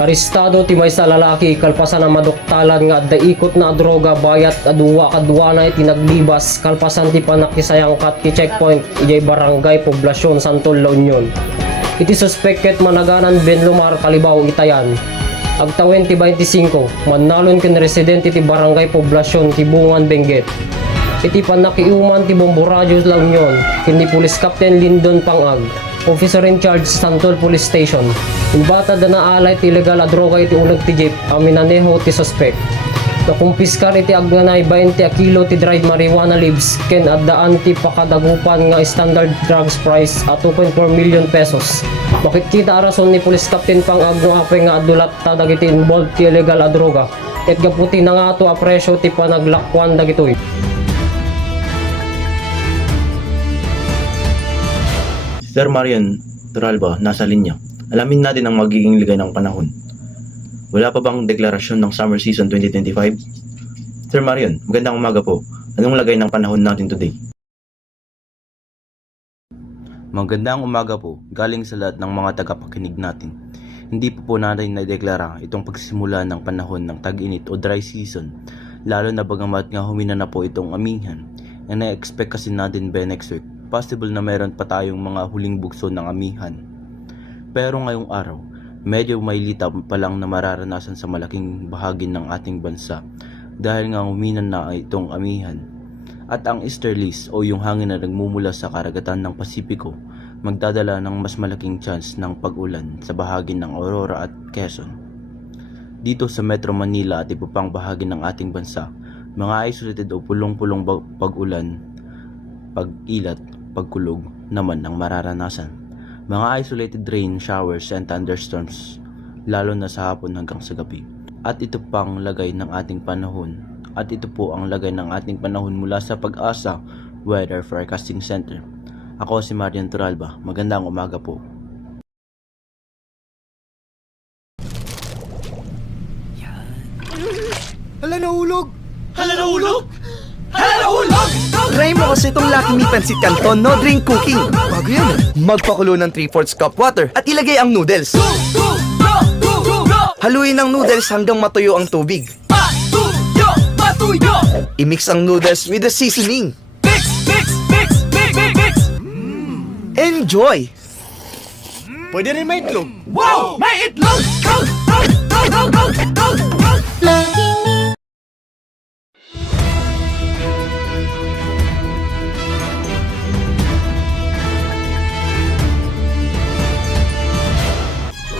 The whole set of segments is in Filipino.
Arestado ti maysa lalaki kalpasan ang maduktalan nga adda ikot na droga bayat aduwa kadwanay tinaglibas kalpasan ti panakisayang kat ti checkpoint ijay barangay Poblasyon Santol La Union. Iti suspected managanan Benlomar Kalibaw Itayan. Agtawen ti 25 mannalon ken residente ti barangay Poblasyon ti Bungan Benguet. Iti panakiuman ti Bomboradyo La Union ken ni Police Captain Lindon Pangag, Officer in Charge Santol Police Station. Imbata da naalay ti illegal a droga iti ulag ti jeep aminaneho ti suspect. Nakumpiskar iti agnanay 20 a kilo ti dried marijuana leaves ken addaan ti pakadagupan nga standard drugs price at 2.4 million pesos. Makikita arason ni Police Captain Pangag no apay nga adulat ta dagiti involved ti illegal a droga. Ket gaputi na nga ato a presyo ti panaglakwan dagitoy. Sir Marian Turalba, nasa linya. Alamin natin ang magiging ligay ng panahon. Wala pa bang deklarasyon ng summer season 2025? Sir Marian, magandang umaga po. Anong lagay ng panahon natin today? Magandang umaga po, galing sa lahat ng mga tagapakinig natin. Hindi po natin na-deklara itong pagsisimula ng panahon ng tag-init o dry season, lalo na bagamat nga humina na po itong amihan. Ang na-expect kasi natin by next week, possible na meron pa tayong mga huling bugso ng amihan. Pero ngayong araw, medyo may litap pa lang na mararanasan sa malaking bahagi ng ating bansa dahil nga huminan na itong amihan. At ang easterlies o yung hangin na nagmumula sa karagatan ng Pasipiko magdadala ng mas malaking chance ng pag-ulan sa bahagi ng Aurora at Quezon. Dito sa Metro Manila at iba pang bahagi ng ating bansa, mga isolated o pulong-pulong pag-ulan, pag-ilat, pagkulog naman ang mararanasan. Mga isolated rain, showers, and thunderstorms, lalo na sa hapon hanggang sa gabi. At ito pang lagay ng ating panahon. At ito po ang lagay ng ating panahon mula sa Pag-asa Weather Forecasting Center. Ako si Marian Turalba. Magandang umaga po. Hala, nahulog! Hala, nahulog! Hala, nahulog! Try mo kasi itong Lucky Me Pancit Canton No Drink Cooking. Bago yan. Magpakulo ng 3/4 cup water at ilagay ang noodles. Go! Haluin ang noodles hanggang matuyo ang tubig. Matuyo! I-mix ang noodles with the seasoning. Mix! Enjoy! Pwede rin may itlog. Wow! May itlog!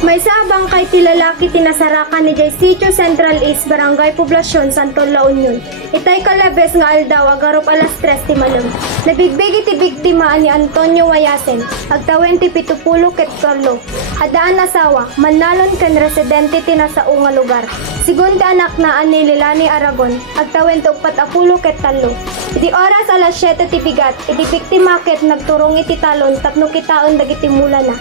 May sabang kay tilalaki tinasarakan ni Jay Sitio Central East Barangay Poblasyon Santol La Union. Itay kalabes nga aldaw agarop alas 3 ti malam. Nabigbigi ti biktima ni Antonio Wayasen, agtawen ti 70 ket Carlo. Adaan asawa, manalon ken residente ti nasao nga lugar. Sigun ti anak na ani Lilani Aragon, agtawen ti 40 ket tallo. Iti oras alas 7 ti bigat, iti biktima ket nagturong iti talon tapno kitaon dagiti mula na.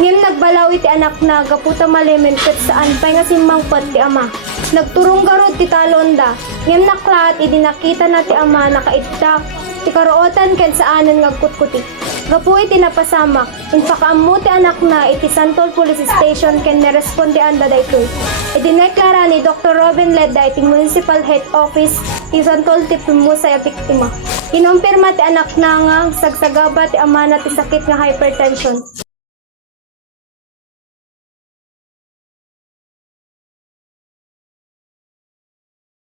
Ngem nagbalaw iti anak na gaputa malimen ket saan pay nga simmangpot ti ama. Nagturong garod ti talon da. Ngem naklat idi nakita na ti ama nakaiddak ti karuotan ken saanen ngagkutkuti. Gapu iti napasamak, inpakaammo ti anak na iti Santol Police Station ken nerespondian da daytoy. Idineklara ni Dr. Robin Ledda iti Municipal Head Office ti Santol ti pimusay a biktima. Kinumpirma ti anak na nga sagsagaba ti ama na ti sakit nga hypertension.